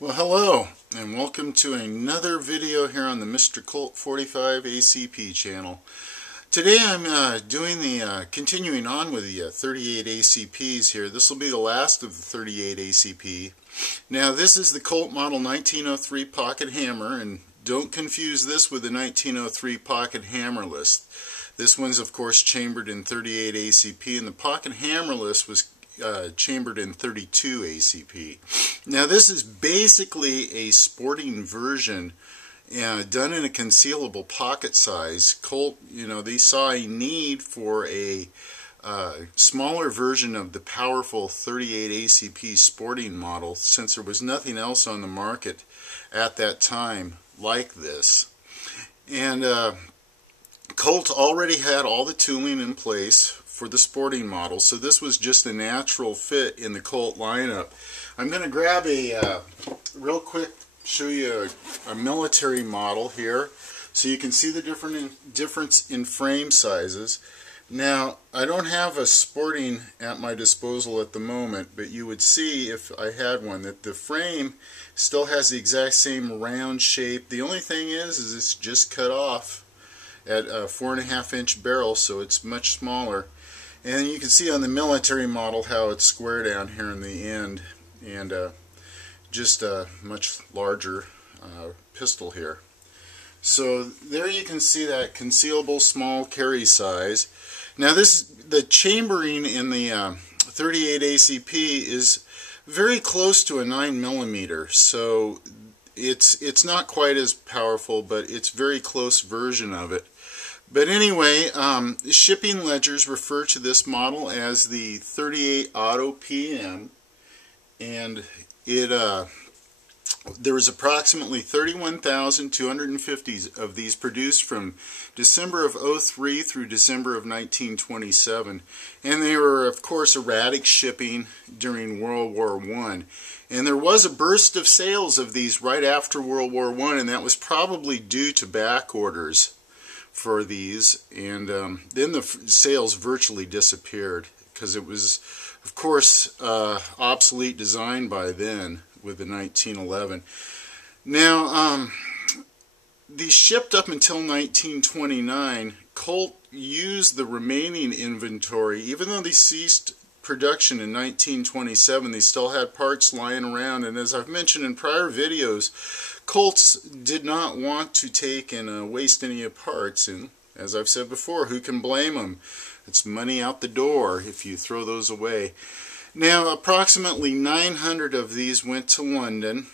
Well, hello, and welcome to another video here on the Mr. Colt 45 ACP channel. Today I'm continuing on with the 38 ACPs here. This will be the last of the 38 ACP. Now, this is the Colt Model 1903 pocket hammer, and don't confuse this with the 1903 pocket hammerless. This one's, of course, chambered in 38 ACP, and the pocket hammerless was chambered in 32 ACP. Now, this is basically a sporting version done in a concealable pocket size. Colt, they saw a need for a smaller version of the powerful 38 ACP sporting model, since there was nothing else on the market at that time like this. And Colt already had all the tooling in place for the sporting model, so this was just a natural fit in the Colt lineup. I'm going to grab a real quick, show you a military model here so you can see the difference in frame sizes. Now, I don't have a sporting at my disposal at the moment, but you would see if I had one that the frame still has the exact same round shape. The only thing is it's just cut off at a 4.5-inch barrel, so it's much smaller. And you can see on the military model how it's square down here in the end, and just a much larger pistol here. So there you can see that concealable small carry size. Now the chambering in the 38 ACP is very close to a 9mm, so it's not quite as powerful, but it's a very close version of it. But anyway, shipping ledgers refer to this model as the 38 Auto PM, and there was approximately 31,250 of these produced from December of 03 through December of 1927, and they were, of course, erratic shipping during World War I. And there was a burst of sales of these right after World War I, and that was probably due to back orders for these, and then the sales virtually disappeared because it was, of course, obsolete design by then with the 1911. Now, these shipped up until 1929. Colt used the remaining inventory. Even though they ceased production in 1927, they still had parts lying around, and as I've mentioned in prior videos, Colts did not want to take and waste any parts, and as I've said before, who can blame them? It's money out the door if you throw those away. Now, approximately 900 of these went to London,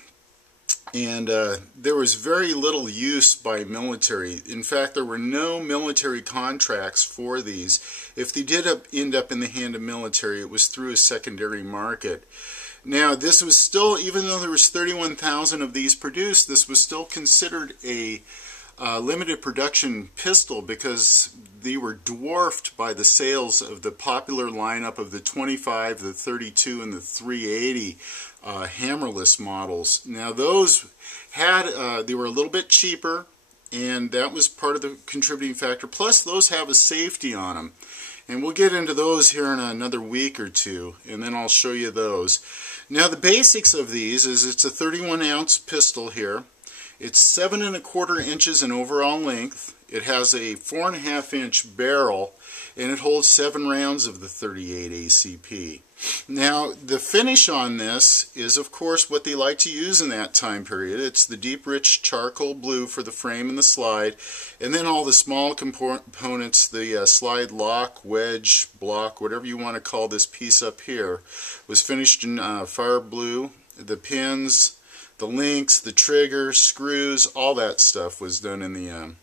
and there was very little use by military. In fact, there were no military contracts for these. If they did end up in the hand of military, it was through a secondary market. Now, this was still, even though there was 31,000 of these produced, this was still considered a limited production pistol because they were dwarfed by the sales of the popular lineup of the 25, the 32, and the 380 hammerless models. Now, those had, they were a little bit cheaper, and that was part of the contributing factor. Plus, those have a safety on them. And we'll get into those here in another week or two, and then I'll show you those. Now, the basics of these is it's a 31-ounce pistol here. It's 7 1/4 inches in overall length. It has a 4.5-inch barrel, and it holds 7 rounds of the 38 ACP. Now, the finish on this is, of course, what they like to use in that time period. It's the deep, rich charcoal blue for the frame and the slide, and then all the small components, the slide lock, wedge, block, whatever you want to call this piece up here, was finished in fire blue. The pins, the links, the trigger, screws, all that stuff was done in the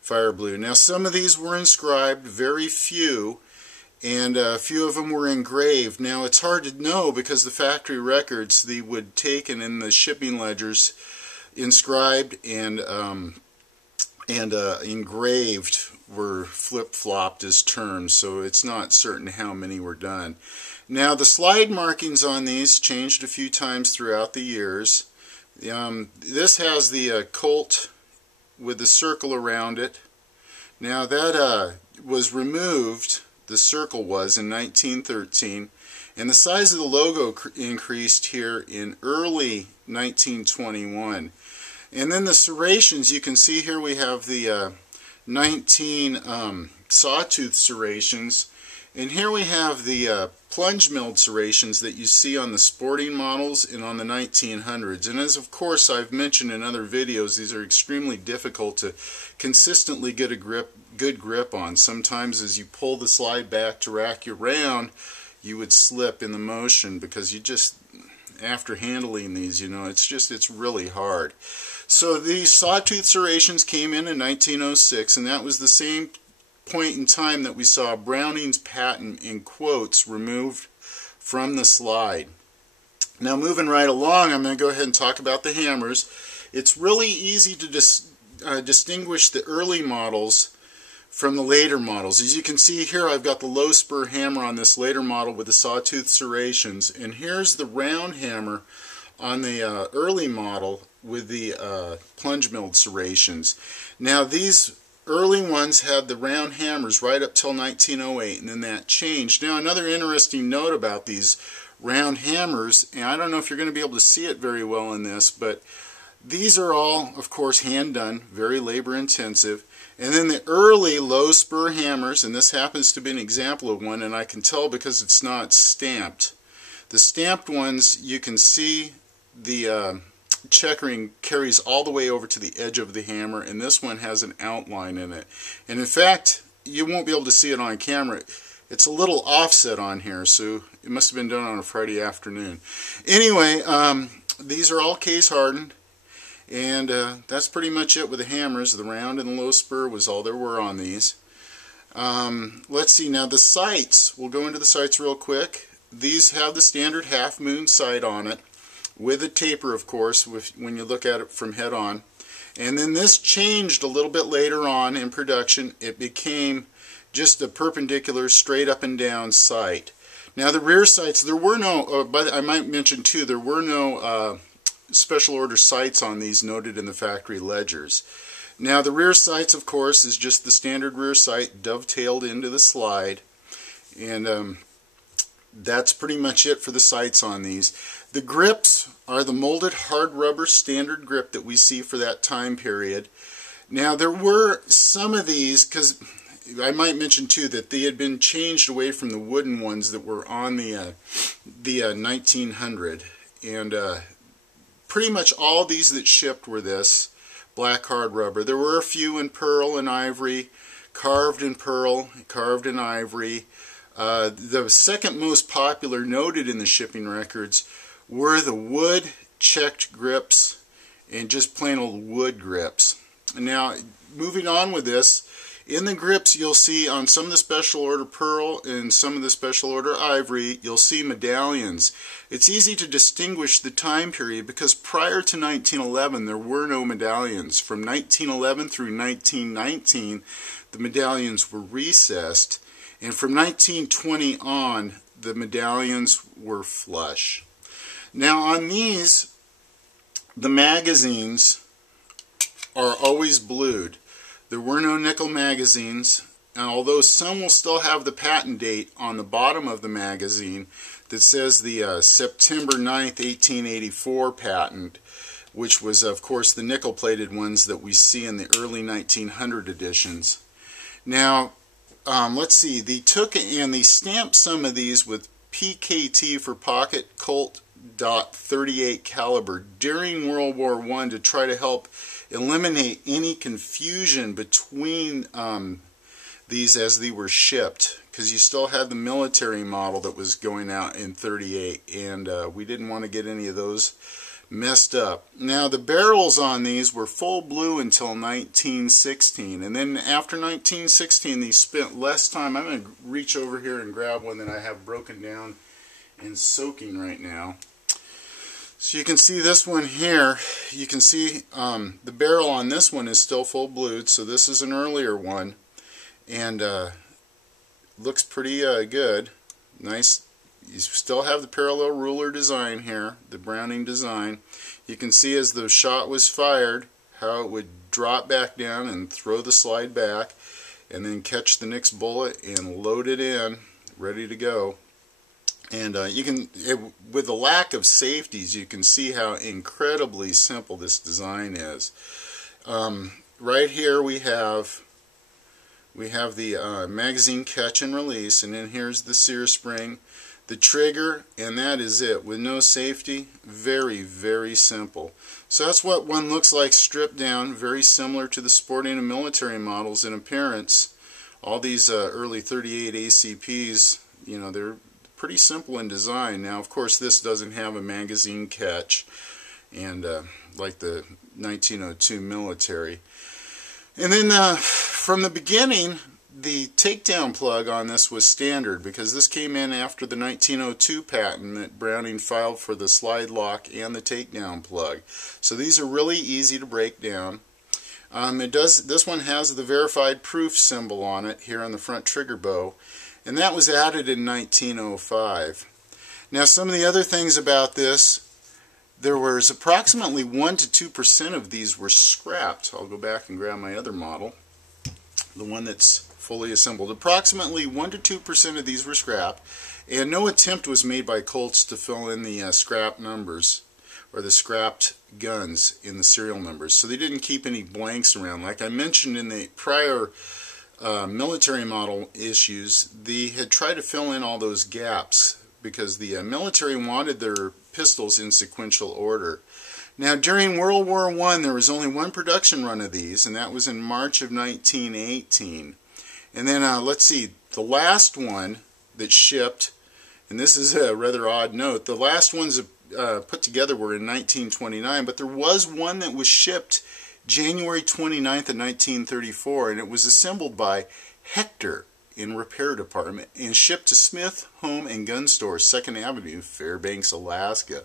fire blue. Now, some of these were inscribed, very few, and a few of them were engraved. Now, it's hard to know because the factory records they would take and in the shipping ledgers inscribed and engraved were flip-flopped as terms, so it's not certain how many were done. Now, the slide markings on these changed a few times throughout the years. This has the Colt with the circle around it. Now, that was removed the circle was in 1913, and the size of the logo increased here in early 1921. And then the serrations, you can see here we have the 19 sawtooth serrations, and here we have the plunge milled serrations that you see on the sporting models and on the 1900s. And as of course I've mentioned in other videos, these are extremely difficult to consistently get a good grip on. Sometimes as you pull the slide back to rack your round, you would slip in the motion because you just, after handling these, you know, it's really hard. So these sawtooth serrations came in 1906, and that was the same point in time that we saw Browning's patent in quotes removed from the slide. Now moving right along, I'm going to go ahead and talk about the hammers. It's really easy to distinguish the early models from the later models. As you can see here, I've got the low spur hammer on this later model with the sawtooth serrations, and here's the round hammer on the early model with the plunge milled serrations. Now these early ones had the round hammers right up till 1908, and then that changed. Now another interesting note about these round hammers, and I don't know if you're going to be able to see it very well in this, but these are all, of course, hand done, very labor intensive. And then the early low spur hammers, and this happens to be an example of one, and I can tell because it's not stamped. The stamped ones, you can see the checkering carries all the way over to the edge of the hammer, and this one has an outline in it. And in fact, you won't be able to see it on camera. It's a little offset on here, so it must have been done on a Friday afternoon. Anyway, these are all case hardened, and that's pretty much it with the hammers. The round and the low spur was all there were on these. Let's see, now the sights. We'll go into the sights real quick. These have the standard half moon sight on it, with a taper, of course, when you look at it from head on. And then this changed a little bit later on in production. It became just a perpendicular, straight up and down sight. Now the rear sights, there were no, I might mention too, there were no special order sights on these noted in the factory ledgers. Now the rear sights, of course, is just the standard rear sight dovetailed into the slide. And that's pretty much it for the sights on these. The grips are the molded hard rubber standard grip that we see for that time period. Now there were some of these, because I might mention too that they had been changed away from the wooden ones that were on the 1900, and pretty much all these that shipped were this black hard rubber. There were a few in pearl and ivory, carved in pearl, carved in ivory. The second most popular noted in the shipping records were the wood checked grips and just plain old wood grips. Now moving on with this, in the grips you'll see on some of the special order pearl and some of the special order ivory, you'll see medallions. It's easy to distinguish the time period because prior to 1911 there were no medallions. From 1911 through 1919 the medallions were recessed, and from 1920 on the medallions were flush. Now on these, the magazines are always blued. There were no nickel magazines, and although some will still have the patent date on the bottom of the magazine that says the September 9th, 1884 patent, which was of course the nickel plated ones that we see in the early 1900 editions. Now let's see, they took and they stamped some of these with PKT for pocket Colt .38 caliber during World War I to try to help eliminate any confusion between these as they were shipped, because you still had the military model that was going out in 38, and we didn't want to get any of those messed up. Now the barrels on these were full blue until 1916, and then after 1916 these spent less time. I'm going to reach over here and grab one that I have broken down and soaking right now. So you can see this one here. You can see the barrel on this one is still full blued, so this is an earlier one, and looks pretty good. Nice. You still have the parallel ruler design here, the Browning design. You can see as the shot was fired how it would drop back down and throw the slide back. and then catch the next bullet and load it in, ready to go. And you can, with the lack of safeties, you can see how incredibly simple this design is. Right here we have the magazine catch and release, and then here's the sear spring, the trigger, and that is it, with no safety. Very, very simple. So that's what one looks like stripped down, very similar to the sporting and military models in appearance. All these early 38 ACPs, you know, they're pretty simple in design. Now, of course, this doesn't have a magazine catch, and like the 1902 military. And then from the beginning, the takedown plug on this was standard, because this came in after the 1902 patent that Browning filed for the slide lock and the takedown plug. So these are really easy to break down. This one has the verified proof symbol on it here on the front trigger bow, and that was added in 1905. Now, some of the other things about this, there was approximately 1 to 2% of these were scrapped. I'll go back and grab my other model, the one that's fully assembled. Approximately 1 to 2% of these were scrapped, and no attempt was made by Colts to fill in the scrap numbers or the scrapped guns in the serial numbers. So they didn't keep any blanks around. Like I mentioned in the prior military model issues, they had tried to fill in all those gaps because the military wanted their pistols in sequential order. Now, during World War I, there was only one production run of these, and that was in March of 1918. And then, let's see, the last one that shipped, and this is a rather odd note, the last ones put together were in 1929, but there was one that was shipped January 29th of 1934, and it was assembled by Hector in Repair Department and shipped to Smith Home and Gun Store, 2nd Avenue, Fairbanks, Alaska.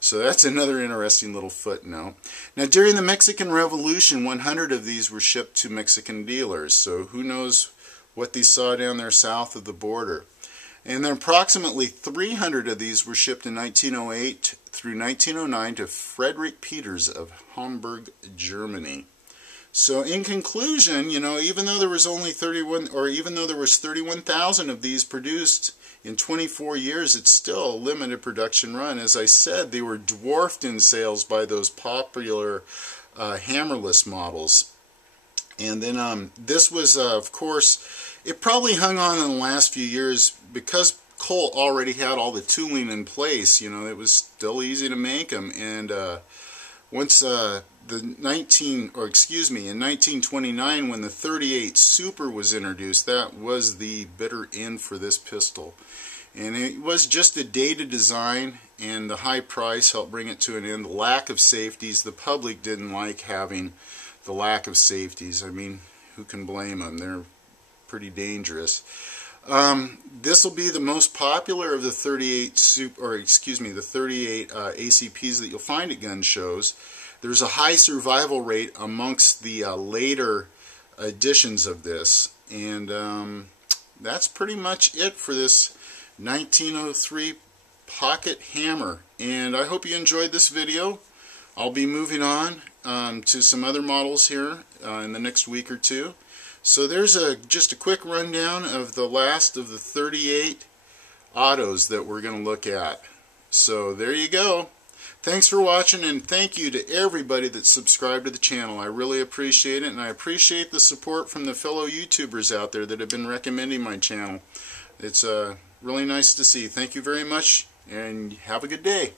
So that's another interesting little footnote. Now, during the Mexican Revolution, 100 of these were shipped to Mexican dealers, so who knows what they saw down there south of the border. And then approximately 300 of these were shipped in 1908 through 1909 to Frederick Peters of Hamburg, Germany. So in conclusion, you know, even though there was only 31,000 of these produced in 24 years, it's still a limited production run. As I said, they were dwarfed in sales by those popular hammerless models. And then this was, of course, it probably hung on in the last few years because Colt already had all the tooling in place. You know, it was still easy to make them. And once in 1929, when the 38 Super was introduced, that was the bitter end for this pistol. And it was just a dated design, and the high price helped bring it to an end. The lack of safeties, the public didn't like having the lack of safeties. I mean, who can blame them? They're pretty dangerous. This will be the most popular of the 38 ACPs that you'll find at gun shows. There's a high survival rate amongst the later editions of this, and that's pretty much it for this 1903 pocket hammer. And I hope you enjoyed this video. I'll be moving on to some other models here in the next week or two. So there's just a quick rundown of the last of the 38 autos that we're going to look at. So there you go. Thanks for watching, and thank you to everybody that subscribed to the channel. I really appreciate it, and I appreciate the support from the fellow YouTubers out there that have been recommending my channel. It's really nice to see. Thank you very much, and have a good day.